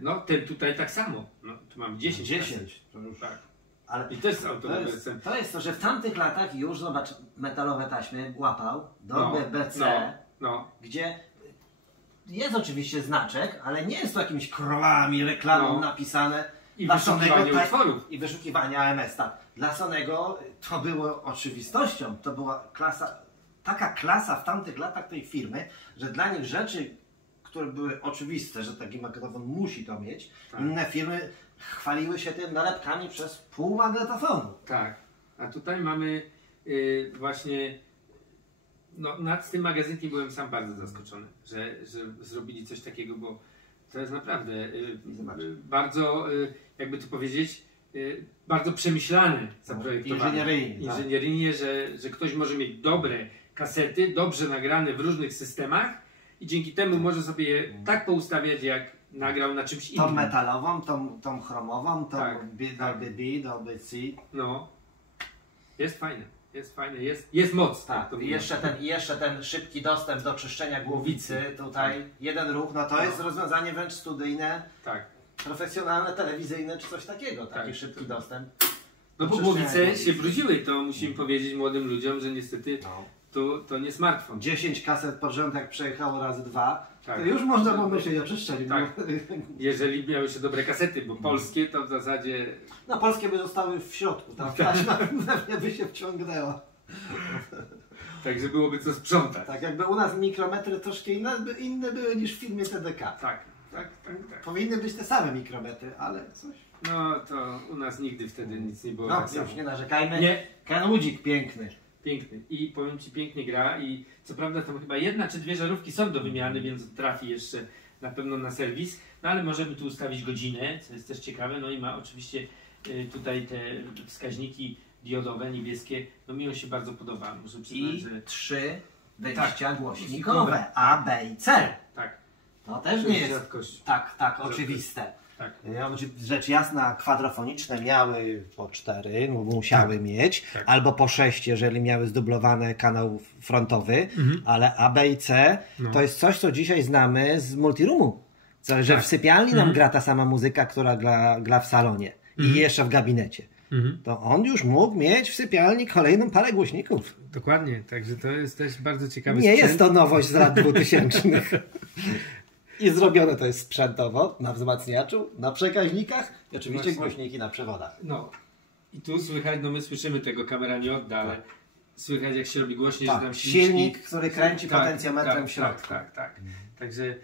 no, ten tutaj tak samo. No, tu mam 10. 10. To już... Tak. Ale I też z autorewersem. to jest to, że w tamtych latach już, zobacz, metalowe taśmy łapał do BBC, gdzie jest oczywiście znaczek, ale nie jest to jakimiś krowami, reklamą napisane. I dla wyszukiwanie Sonego, utworów. I wyszukiwania AMS, tak. Dla Sonego to było oczywistością, to była taka klasa w tamtych latach tej firmy, że dla nich rzeczy, które były oczywiste, że taki magnetofon musi to mieć, inne firmy chwaliły się tym nalepkami przez pół magnetofonu. Tak, a tutaj mamy właśnie, no nad tym magazynkiem byłem sam bardzo zaskoczony, że zrobili coś takiego, bo to jest naprawdę bardzo, jakby to powiedzieć, bardzo przemyślane zaprojektowane. Inżynieryjnie, że ktoś może mieć dobre kasety, dobrze nagrane w różnych systemach i dzięki temu może sobie je tak poustawiać, jak nagrał na czymś innym. Tą metalową, tą chromową, tą Dolby B, Dolby C. No, jest fajne, jest moc. Tak, i jeszcze ten szybki dostęp do czyszczenia głowicy, tutaj jeden ruch, no to jest rozwiązanie wręcz studyjne, profesjonalne, telewizyjne czy coś takiego, taki szybki dostęp. No bo głowice się brudziły, to musimy powiedzieć młodym ludziom, że niestety to nie smartfon. 10 kaset pod rząd jak przejechało razy 2, to już można pomyśleć o czyszczeniu. Tak. Jeżeli miały się dobre kasety, bo polskie to w zasadzie... No polskie by zostały w środku, ta taśma pewnie by się wciągnęła. Także byłoby co sprzątać. Tak, jakby u nas mikrometry troszkę inne były niż w filmie TDK. Tak. Powinny być te same mikrometry, ale coś... No to u nas nigdy wtedy nic nie było tak tak samo. Już nie narzekajmy. Nie. Kenwoodzik piękny. Piękny. I powiem Ci, pięknie gra i co prawda tam chyba 1 czy 2 żarówki są do wymiany, więc trafi jeszcze na pewno na serwis. No ale możemy tu ustawić godzinę, co jest też ciekawe. No i ma oczywiście tutaj te wskaźniki diodowe, niebieskie. No mi on się bardzo podoba. Muszę przyznać, I że... 3 wejścia głośnikowe A, B i C. Tak. To też nie jest rzadkość. tak oczywiste. Tak. Rzecz jasna, kwadrofoniczne miały po 4, bo musiały mieć, albo po 6, jeżeli miały zdublowany kanał frontowy, ale A, B i C to jest coś, co dzisiaj znamy z multiroomu. Że w sypialni nam gra ta sama muzyka, która gra w salonie i jeszcze w gabinecie. To on już mógł mieć w sypialni kolejną parę głośników. Dokładnie, także to jest też bardzo ciekawy Nie jest to nowość z lat 2000. I zrobione to jest sprzętowo, na wzmacniaczu, na przekaźnikach i oczywiście głośniki na przewodach. No i tu słychać, no my słyszymy tego, kamera nie odda, ale słychać jak się robi głośniej, że tam silnik, który kręci potencjometrem w środku. Tak. Także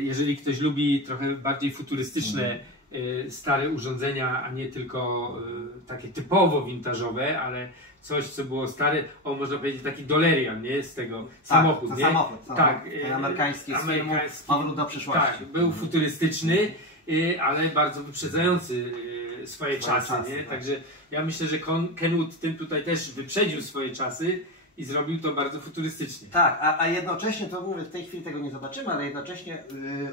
jeżeli ktoś lubi trochę bardziej futurystyczne, stare urządzenia, a nie tylko takie typowo vintażowe, ale coś, co było stare, można powiedzieć taki DeLorean, nie? Z tego samochód, nie? Samochód. Tak. Amerykański z filmu Powrót do przyszłości. Tak, był futurystyczny, ale bardzo wyprzedzający swoje czasy, nie? Tak. Także ja myślę, że Kenwood tym tutaj też wyprzedził swoje czasy i zrobił to bardzo futurystycznie. Tak, a jednocześnie, to mówię, w tej chwili tego nie zobaczymy, ale jednocześnie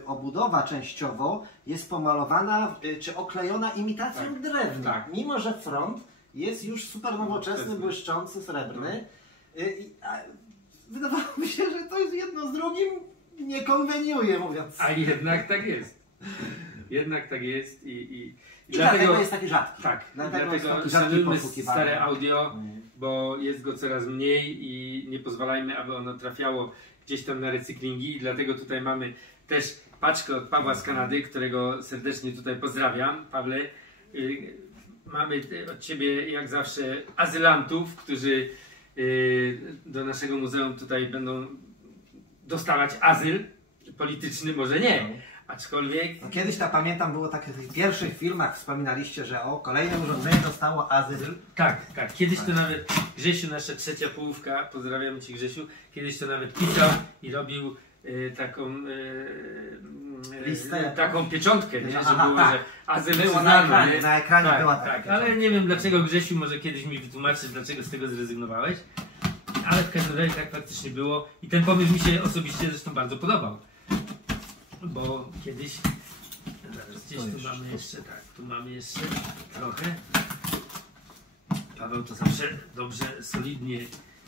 obudowa częściowo jest pomalowana czy oklejona imitacją drewna. Tak. Mimo że front jest już super nowoczesny, błyszczący, srebrny. Wydawało mi się, że to jest jedno z drugim nie konweniuje, mówiąc. A jednak tak jest. Jednak tak jest i dlatego jest taki rzadki. Tak, dlatego szanujmy stare audio, bo jest go coraz mniej i nie pozwalajmy, aby ono trafiało gdzieś tam na recyklingi. I dlatego tutaj mamy też paczkę od Pawła z Kanady, którego serdecznie tutaj pozdrawiam. Pawle, mamy od Ciebie jak zawsze azylantów, którzy do naszego muzeum tutaj będą dostawać azyl polityczny, może nie, Aczkolwiek... No kiedyś pamiętam, było tak w tych pierwszych filmach wspominaliście, że kolejne urządzenie dostało azyl. Tak. Kiedyś to nawet Grzesiu, nasza trzecia połówka, pozdrawiamy Cię Grzesiu, kiedyś to nawet pisał i robił Listę, taką pieczątkę, nie? Że Aha, było, tak. że azyl Było przyznano, nie? na ekranie Tak, była taka tak, pieczątka. ale nie wiem dlaczego Grzesiu, może kiedyś mi wytłumaczysz, dlaczego z tego zrezygnowałeś. Ale w każdym razie tak faktycznie było i ten pomysł mi się osobiście zresztą bardzo podobał. Bo kiedyś, zaraz gdzieś tu mamy jeszcze, tak, tu mamy jeszcze trochę. Paweł to zawsze dobrze, solidnie.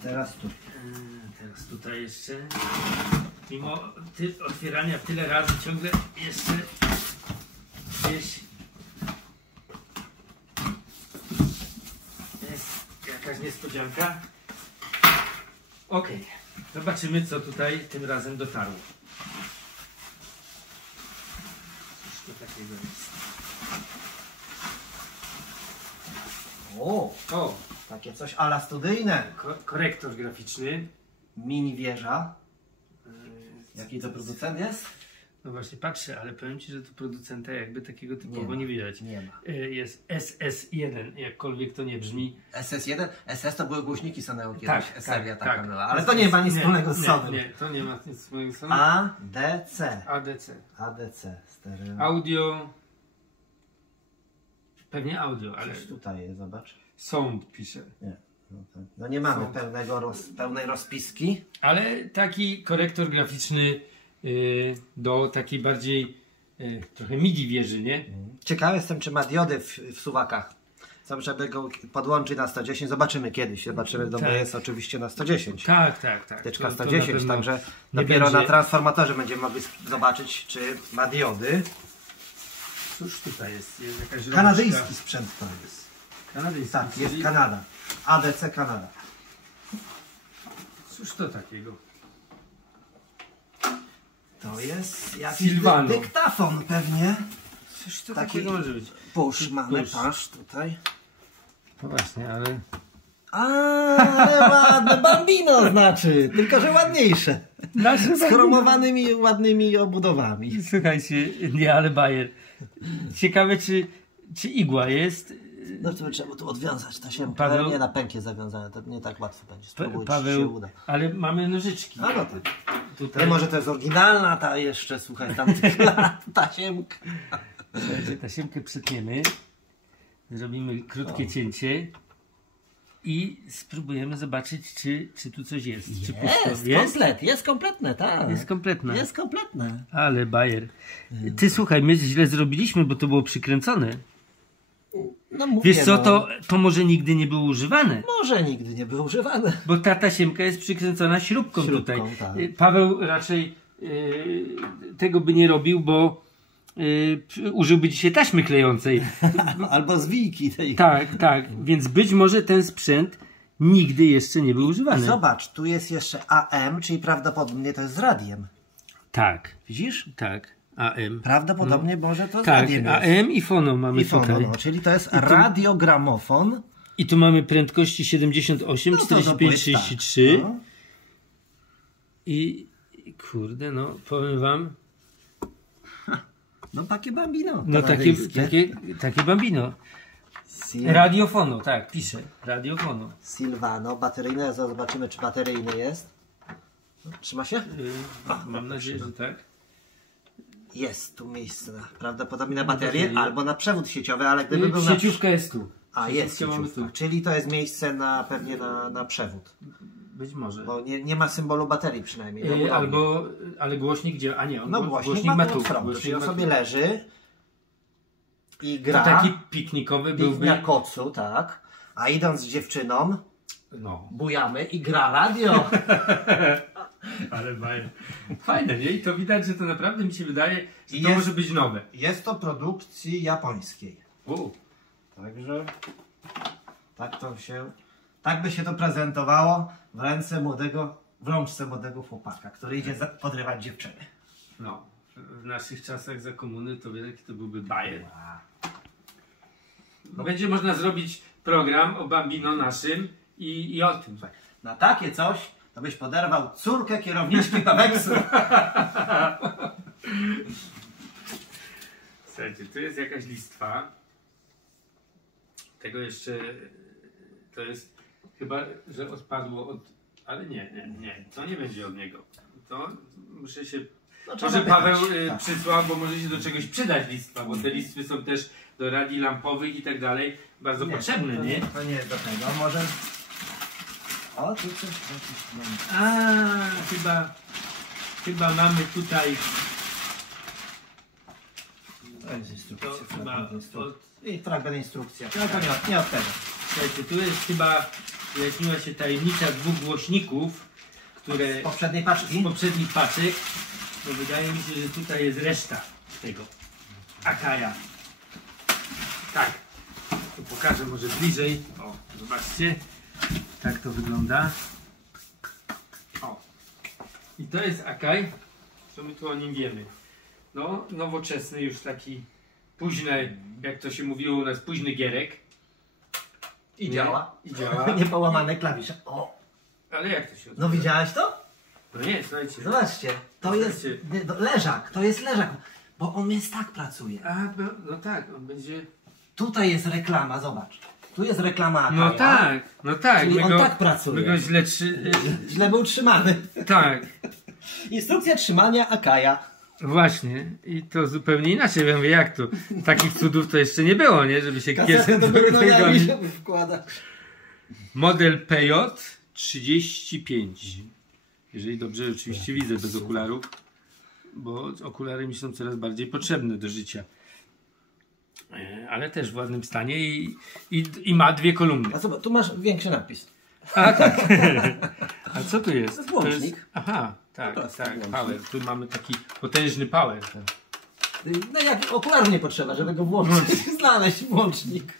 Teraz tu. Teraz tutaj jeszcze. Mimo otwierania tyle razy ciągle jeszcze gdzieś jest jakaś niespodzianka. Ok, zobaczymy co tutaj tym razem dotarło. Cóż to takiego jest? O, takie coś ala studyjne. Korektor graficzny. Mini wieża. Jaki to producent jest? No właśnie patrzę, ale powiem Ci, że tu producenta jakby takiego typowo nie widać. Nie ma. Jest SS1, jakkolwiek to nie brzmi. SS1? SS to były głośniki Soneo kiedyś. Tak, Seria tak, taka tak. była. Ale to nie ma nic wspólnego z Sonem. Nie, to nie ma nic wspólnego z Sonem. ADC. ADC. ADC. Stereo. Audio. Pewnie audio, ale Coś tutaj jest, zobacz. sound pisze. Nie. No, tak. No nie mamy Sound. pełnej rozpiski. Ale taki korektor graficzny do takiej bardziej trochę MIDI wieży, nie? Ciekawy jestem, czy ma diody w suwakach. Sam żeby go podłączyć na 110. Zobaczymy kiedyś. Zobaczymy, bo Tak. jest oczywiście na 110. Tak. Wtyczka To 110, na pewno także nie dopiero będzie- na transformatorze będziemy mogli zobaczyć, czy ma diody. Cóż tutaj jest? Jest jakaś rączka. Kanadyjski sprzęt to jest. Kanadyjski. Tak, jest czyli- Kanada. ADC Kanada. Cóż to takiego? To jest jakiś Silvano. dyktafon pewnie. Cóż to Taki- takiego może być? Push mamy, Push. pasz tutaj. No właśnie, ale... Ale ładne, Bambino znaczy, tylko że ładniejsze. Z chromowanymi, ładnymi obudowami. Słuchajcie, nie, ale bajer. Ciekawe, czy igła jest. No to trzeba tu odwiązać tasiemkę. Paweł? Ale nie na pękie zawiązane, to nie tak łatwo będzie. Spróbuj, czy się Paweł, uda. ale mamy nożyczki. A no tak. Tutaj. Nie, może to jest oryginalna ta jeszcze, słuchaj, tamtych lat tasiemka. Słuchajcie, tasiemkę przytniemy. Zrobimy krótkie cięcie. I spróbujemy zobaczyć, czy tu coś jest. Czy pusto Jest kompletne, tak. Jest kompletna. Jest kompletne. Ale bajer. Ty słuchaj, my źle zrobiliśmy, bo to było przykręcone. No mówię, Wiesz co, no, to może nigdy nie było używane. może nigdy nie było używane. Bo ta tasiemka jest przykręcona śrubką tutaj. tak. Paweł raczej tego by nie robił, bo użyłby dzisiaj taśmy klejącej. Albo zwijki tej. Tak. Więc być może ten sprzęt nigdy jeszcze nie był używany. Zobacz, tu jest jeszcze AM, czyli prawdopodobnie to jest z radiem. Tak. Widzisz? Tak. AM. Prawdopodobnie może to z Tak, radiem jest. AM i fono mamy I fono, tutaj. no, czyli to jest radiogramofon. I tu mamy prędkości 78, No to 45, powiedz 33. tak, no. I kurde, no powiem wam, No takie Bambino. no takie bambino. Radiofono, tak, pisze. Radiofono. Silvano, bateryjne, zobaczymy czy bateryjny jest. Trzyma się? Mam nadzieję, że tak. Jest tu miejsce prawdopodobnie na baterię albo na przewód sieciowy, ale gdyby był na... Sieciówka jest tu. A jest Sieciówkę mamy sieciówka, tu. czyli to jest miejsce pewnie na przewód. Być może. Bo nie ma symbolu baterii przynajmniej. Ale głośnik gdzie? A nie, on No głośnik ma tu od frontu, czyli on sobie leży i gra. To taki piknikowy byłby. na kocu, tak. A idąc z dziewczyną, No. bujamy i gra radio. Ale bajer. Fajne, nie? I to widać, że to naprawdę mi się wydaje, że I to jest- może być nowe. Jest to produkcji japońskiej. U. Także tak by się to prezentowało w rączce młodego chłopaka, który idzie podrywać dziewczyny. No. W naszych czasach za komuny to wielki to byłby bajer. Będzie można zrobić program o Bambino naszym i o tym. Na takie coś to byś poderwał córkę kierowniczki Paweksu. Słuchajcie, tu jest jakaś listwa. Tego jeszcze, to jest chyba, że odpadło od, ale nie, to nie będzie od niego. To muszę się, może Paweł przysłał, bo może się do czegoś przydać listwa, bo te listwy są też do radii lampowych i tak dalej, bardzo potrzebne, nie? To nie jest do tego, może... O, tu coś Chyba mamy tutaj... To jest instrukcja, To chyba I fragment instrukcja. No to nie od tego. Słuchajcie, tu jest chyba, wyjaśniła się tajemnica dwóch głośników, które... Z poprzedniej paczki? Z poprzednich paczek. No wydaje mi się, że tutaj jest reszta tego Akaja. Tak. To pokażę może bliżej. O, zobaczcie. Tak to wygląda. O. I to jest Akaj. Co my tu o nim wiemy? No, nowoczesny, już taki późny, jak to się mówiło u nas, późny gierek. I działa. I działa. Niepołamane klawisze. O! Ale jak to się odbywa? No widziałeś to? No nie, słuchajcie. Zobaczcie, to jest leżak, to jest leżak, bo on jest tak pracuje. No tak, on będzie... Tutaj jest reklama, zobacz. Tu jest reklama Akaja. No tak. Czyli on tak pracuje. My go źle był trzymany. Tak. Instrukcja trzymania Akaja. Właśnie. I to zupełnie inaczej. Ja mówię, jak to? Takich cudów to jeszcze nie było, nie? Żeby się kieszeń do gnojami się wkłada. Model PJ 35. Jeżeli dobrze oczywiście widzę bez okularów. Bo okulary mi są coraz bardziej potrzebne do życia. Ale też w ładnym stanie i ma dwie kolumny. A zobacz, tu masz większy napis. A tak. A co tu jest? To jest włącznik. Aha, tak, power. Tu mamy taki potężny power. No jak okularów nie potrzeba, żeby go włączyć. Znaleźć włącznik.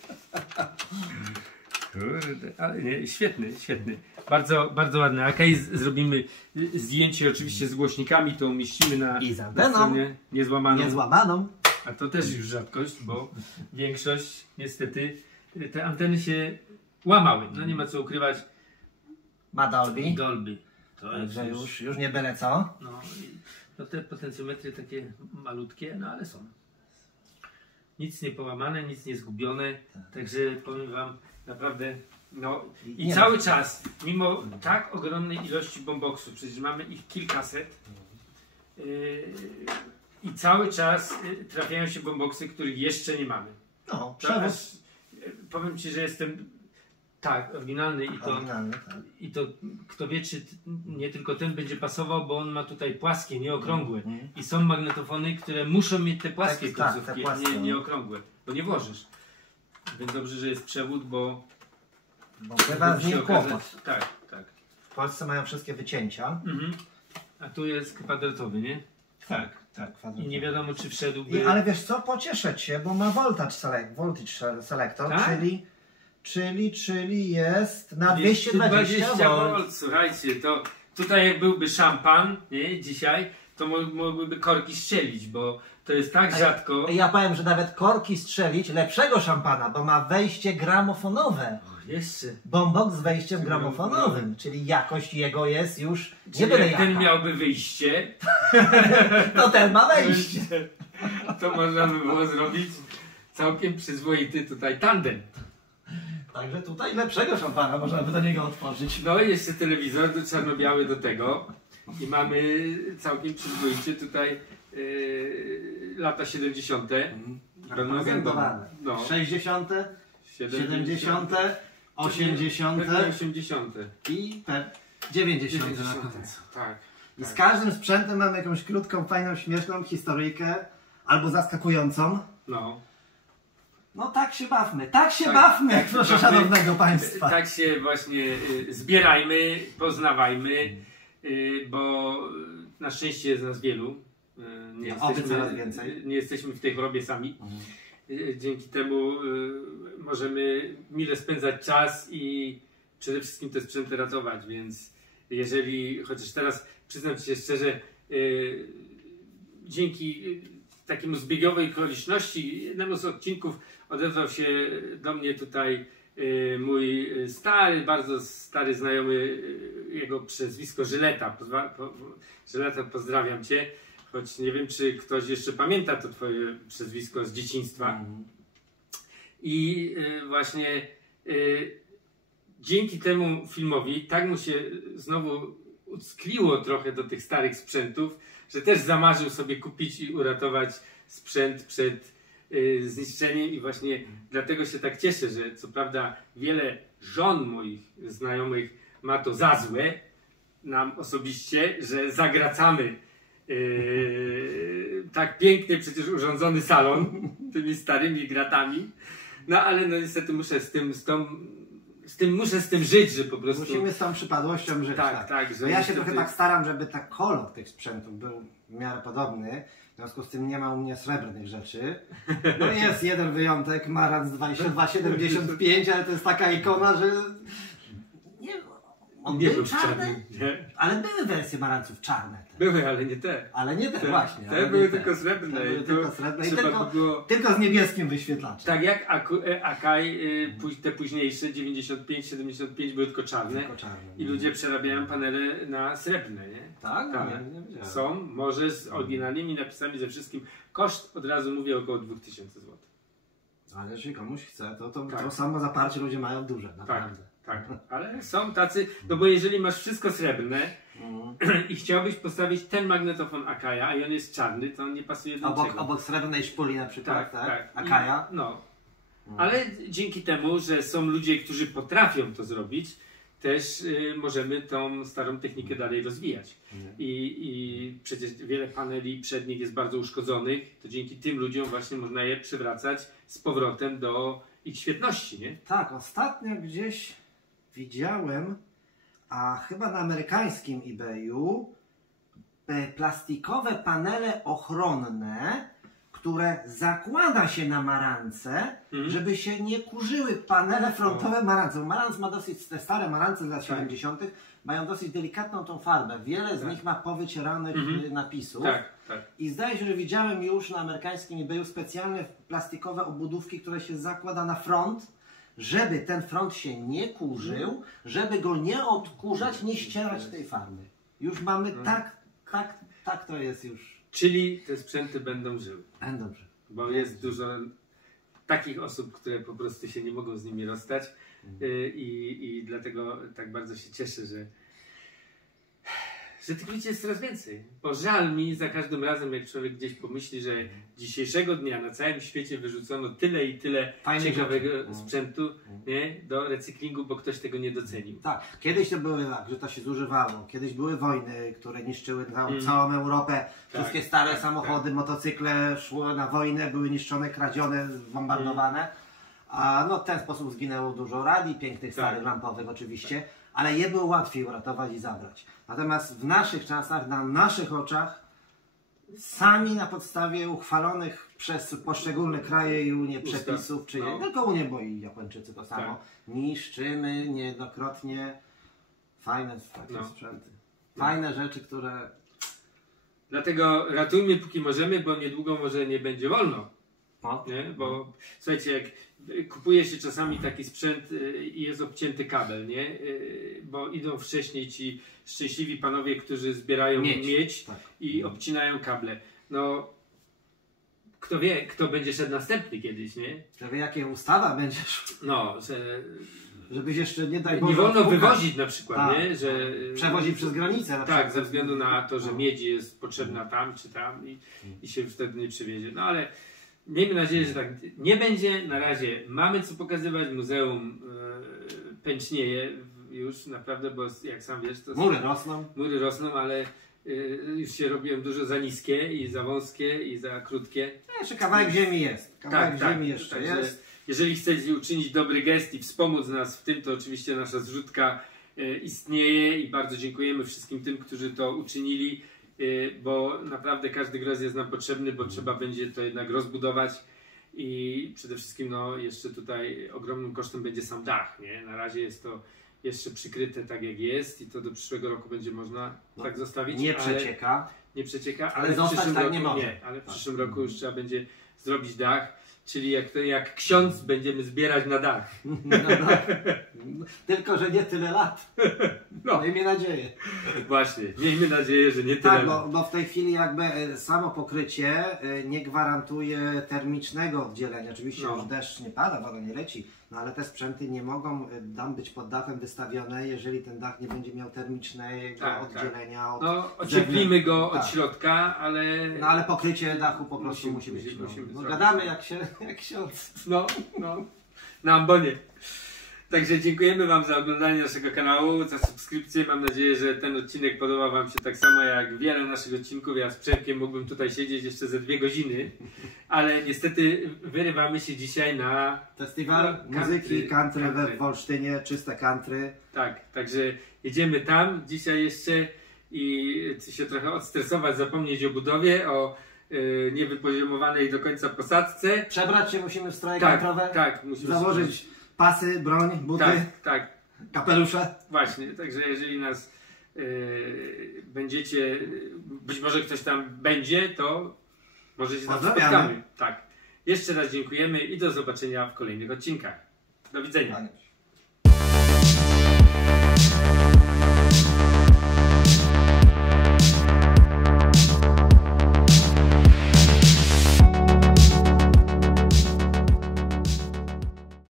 Kurde, ale nie, świetny. Bardzo, bardzo ładny. A zrobimy zdjęcie oczywiście z głośnikami, to umieścimy na stronie niezłamaną. A to też już rzadkość, bo większość niestety te anteny się łamały. No nie ma co ukrywać. Ma Dolby. To jest już nie byle co. No te potencjometry takie malutkie, no ale są. Nic nie połamane, nic nie zgubione. Także powiem wam naprawdę, no i cały czas, mimo tak ogromnej ilości boomboxów, przecież mamy ich kilkaset, i cały czas trafiają się boomboxy, których jeszcze nie mamy. No, powiem ci, że jestem oryginalny i to kto wie, czy nie tylko ten będzie pasował, bo on ma tutaj płaskie, nie okrągłe. I są magnetofony, które muszą mieć te płaskie końcówki, nie okrągłe, bo nie włożysz. Więc dobrze, że jest przewód, bo chyba z nim kłopot. Tak. W Polsce mają wszystkie wycięcia. A tu jest kwadratowy, nie? Tak. Kwadratowy. I nie wiadomo, czy wszedłby... Ale wiesz co, pocieszę cię, bo ma voltage selector, tak? czyli jest na 220 V. Słuchajcie, to tutaj jak byłby szampan, nie, dzisiaj, to mogłyby korki strzelić, bo to jest tak rzadko. Ja powiem, że nawet korki strzelić lepszego szampana, bo ma wejście gramofonowe. Jeszcze. Boombox z wejściem gramofonowym, czyli jakość jego jest już nie byle jaka. Ten miałby wyjście, to ten ma wejście. To można by było zrobić całkiem przyzwoity tutaj tandem. Także tutaj lepszego szampana można by do niego otworzyć. No i jeszcze telewizor czarno-biały do tego. I mamy całkiem przyzwoicie tutaj lata 70. Reprezentowane. 60., 70., 80. i 90. na końcu. Tak. I z każdym sprzętem mamy jakąś krótką, fajną, śmieszną historyjkę albo zaskakującą. No tak się bawmy, proszę szanownego Państwa. Tak się właśnie zbierajmy, poznawajmy, bo na szczęście jest nas wielu. Nie jesteśmy w tej chorobie sami. Dzięki temu możemy mile spędzać czas i przede wszystkim te sprzęty ratować, więc jeżeli, chociaż teraz przyznam się szczerze, dzięki takiemu zbiegowej okoliczności, jednemu z odcinków odezwał się do mnie tutaj mój bardzo stary znajomy, jego przezwisko Żyleta. Żyleta, pozdrawiam Cię. choć nie wiem, czy ktoś jeszcze pamięta to twoje przezwisko z dzieciństwa. I właśnie dzięki temu filmowi tak mu się znowu uckliło trochę do tych starych sprzętów, że też zamarzył sobie kupić i uratować sprzęt przed zniszczeniem i właśnie dlatego się tak cieszę, że co prawda wiele żon moich znajomych ma to za złe, nam osobiście, że zagracamy tak pięknie przecież urządzony salon tymi starymi gratami, no ale no niestety muszę z tym żyć, że po prostu... Musimy z tą przypadłością żyć. Tak, że no ja się niestety... trochę tak staram, żeby tak kolor tych sprzętów był w miarę podobny. W związku z tym nie ma u mnie srebrnych rzeczy. No jest jeden wyjątek, Marantz 2275, ale to jest taka ikona, że... On nie był był czarny, nie. ale były wersje Marantzów czarne. Były, ale nie te. Ale nie te właśnie. Te były tylko srebrne. Te były tylko srebrne i było... tylko z niebieskim wyświetlaczem. Tak jak Akai, te późniejsze 95-75 były tylko czarne. I ludzie przerabiają panele na srebrne, nie? Tak? Tak. Nie wiedziałem. Są, może z oryginalnymi napisami, ze wszystkim. Koszt, od razu mówię, około 2000 zł. Ale jeśli komuś chce, to samo zaparcie ludzie mają duże, naprawdę. Tak, ale są tacy, no bo jeżeli masz wszystko srebrne i chciałbyś postawić ten magnetofon Akaja, a on jest czarny, to on nie pasuje do niczego. Obok srebrnej szpuli na przykład, tak? I, Akaja. no. Ale dzięki temu, że są ludzie, którzy potrafią to zrobić, też możemy tą starą technikę dalej rozwijać. I przecież wiele paneli przednich jest bardzo uszkodzonych, to dzięki tym ludziom właśnie można je przywracać z powrotem do ich świetności, nie? Tak, ostatnio gdzieś widziałem, a chyba na amerykańskim eBayu, plastikowe panele ochronne, które zakłada się na Marantze, żeby się nie kurzyły panele frontowe Marantze. Marantz ma dosyć, te stare Marantze z lat 70. mają dosyć delikatną tą farbę. Wiele z nich ma powycieranych napisów. I zdaje się, że widziałem już na amerykańskim eBayu specjalne plastikowe obudówki, które się zakłada na front, żeby ten front się nie kurzył, żeby go nie odkurzać, nie ścierać tej farby. Już mamy tak to jest już. Czyli te sprzęty będą żyły. Dobrze. Bo jest dużo takich osób, które po prostu się nie mogą z nimi rozstać i dlatego tak bardzo się cieszę, że tych ludzi jest coraz więcej. Bo żal mi za każdym razem, jak człowiek gdzieś pomyśli, że dzisiejszego dnia na całym świecie wyrzucono tyle i tyle ciekawego sprzętu do recyklingu, bo ktoś tego nie docenił. Tak, kiedyś to były tak, że to się zużywało. Kiedyś były wojny, które niszczyły całą Europę. Wszystkie stare samochody, motocykle szły na wojnę, były niszczone, kradzione, bombardowane. A no w ten sposób zginęło dużo radii, pięknych, starych, lampowych oczywiście, ale je było łatwiej uratować i zabrać. Natomiast w naszych czasach, na naszych oczach, sami na podstawie uchwalonych przez poszczególne kraje i Unię przepisów, czy nie tylko Unię, bo i Japończycy to samo, niszczymy niejednokrotnie fajne sprzęty. Fajne rzeczy, które... Dlatego ratujmy póki możemy, bo niedługo może nie będzie wolno. Nie? Bo słuchajcie, jak kupuje się czasami taki sprzęt i jest obcięty kabel, nie? Bo idą wcześniej ci szczęśliwi panowie, którzy zbierają miedź i obcinają kable. No, kto wie, kto będzie szedł następny kiedyś, nie? Kto wie, jakie ustawa będzie. No, żebyś jeszcze nie daj Boże, nie wolno wywozić na przykład, nie? Że przewozi przez granicę. Tak, ze względu na to, że miedź jest potrzebna tam czy tam i się wtedy nie przywiezie. No ale miejmy nadzieję, że tak nie będzie. Na razie mamy co pokazywać. Muzeum pęcznieje już naprawdę, bo jak sam wiesz, to mury rosną, ale już się robiłem dużo za niskie i za wąskie i za krótkie. Jeszcze kawałek ziemi jest. Kawałek ziemi jeszcze jest. Jeżeli chcecie uczynić dobry gest i wspomóc nas w tym, to oczywiście nasza zrzutka istnieje i bardzo dziękujemy wszystkim tym, którzy to uczynili, bo naprawdę każdy grosz jest nam potrzebny, bo trzeba będzie to jednak rozbudować i przede wszystkim no, jeszcze tutaj ogromnym kosztem będzie sam dach. Nie? Na razie jest to jeszcze przykryte tak jak jest i to do przyszłego roku będzie można tak zostawić. Nie przecieka. Nie przecieka, Ale ale w zostać przyszłym tak roku nie może. nie, ale w przyszłym roku już trzeba będzie zrobić dach, czyli jak ksiądz będziemy zbierać na dach. No. Tylko, że nie tyle lat. No. Miejmy nadzieję. Właśnie, miejmy nadzieję, że nie tyle. Tak, bo w tej chwili jakby samo pokrycie nie gwarantuje termicznego oddzielenia. Oczywiście już deszcz nie pada, woda nie leci, no ale te sprzęty nie mogą tam być pod dachem wystawione, jeżeli ten dach nie będzie miał termicznego oddzielenia od no, ocieplimy go od tak. środka, ale... No ale pokrycie dachu po prostu musi być. Musimy gadamy jak ksiądz. No, na ambonie. Także dziękujemy Wam za oglądanie naszego kanału, za subskrypcję. Mam nadzieję, że ten odcinek podoba Wam się tak samo jak wiele naszych odcinków. Ja z Przemkiem mógłbym tutaj siedzieć jeszcze ze 2 godziny, ale niestety wyrywamy się dzisiaj na festiwal muzyki country we Wolsztynie, czyste country. Tak, także jedziemy tam dzisiaj jeszcze i się trochę odstresować, zapomnieć o budowie, o niewypoziomowanej do końca posadzce. Przebrać się musimy w stroje countrywe. Tak, musimy założyć pasy, broń, buty, tak. kapelusze. Właśnie, także jeżeli nas będziecie, być może ktoś tam będzie, to może się tam spotkamy. Tak. Jeszcze raz dziękujemy i do zobaczenia w kolejnych odcinkach. Do widzenia.